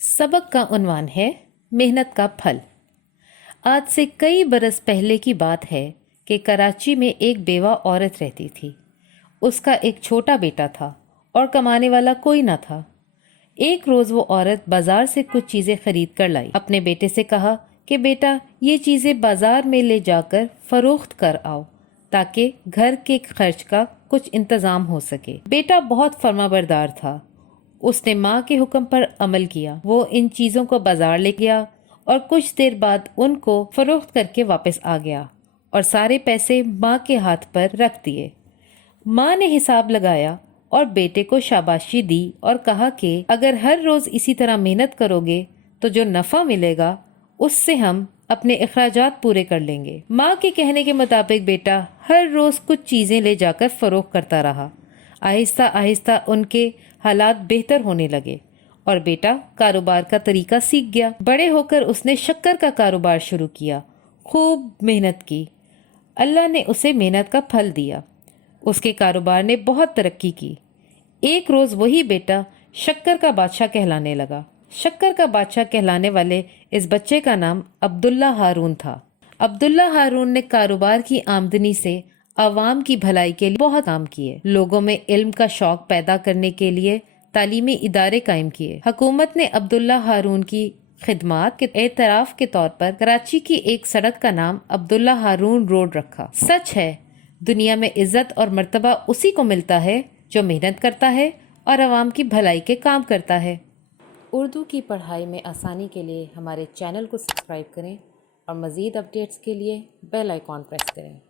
सबक का उन्वान है मेहनत का फल। आज से कई बरस पहले की बात है कि कराची में एक बेवा औरत रहती थी। उसका एक छोटा बेटा था और कमाने वाला कोई न था। एक रोज़ वो औरत बाजार से कुछ चीज़ें खरीद कर लाई। अपने बेटे से कहा कि बेटा, ये चीज़ें बाजार में ले जाकर फरोख्त कर आओ ताकि घर के खर्च का कुछ इंतज़ाम हो सके। बेटा बहुत फर्माबरदार था। उसने माँ के हुक्म पर अमल किया। वो इन चीज़ों को बाजार ले गया और कुछ देर बाद उनको फरोख्त करके वापस आ गया और सारे पैसे माँ के हाथ पर रख दिए। माँ ने हिसाब लगाया और बेटे को शाबाशी दी और कहा कि अगर हर रोज़ इसी तरह मेहनत करोगे तो जो नफ़ा मिलेगा उससे हम अपने अखराजात पूरे कर लेंगे। माँ के कहने के मुताबिक बेटा हर रोज़ कुछ चीज़ें ले जाकर फ़रोख्त करता रहा। आहिस्ता आहिस्ता उनके हालात बेहतर होने लगे और बेटा कारोबार का तरीका सीख गया। बड़े होकर उसने शक्कर का कारोबार शुरू किया। खूब मेहनत की। अल्लाह ने उसे मेहनत का फल दिया। उसके कारोबार ने बहुत तरक्की की। एक रोज़ वही बेटा शक्कर का बादशाह कहलाने लगा। शक्कर का बादशाह कहलाने वाले इस बच्चे का नाम अब्दुल्ला हारून था। अब्दुल्ला हारून ने कारोबार की आमदनी से आवाम की भलाई के लिए बहुत काम किए। लोगों में इल्म का शौक पैदा करने के लिए तालीमी इदारे कायम किए। हुकूमत ने अब्दुल्ला हारून की खिदमात के एतराफ़ के तौर पर कराची की एक सड़क का नाम अब्दुल्ला हारून रोड रखा। सच है, दुनिया में इज्जत और मर्तबा उसी को मिलता है जो मेहनत करता है और आवाम की भलाई के काम करता है। उर्दू की पढ़ाई में आसानी के लिए हमारे चैनल को सब्सक्राइब करें और मज़ीद अपडेट्स के लिए बेल आइकॉन प्रेस करें।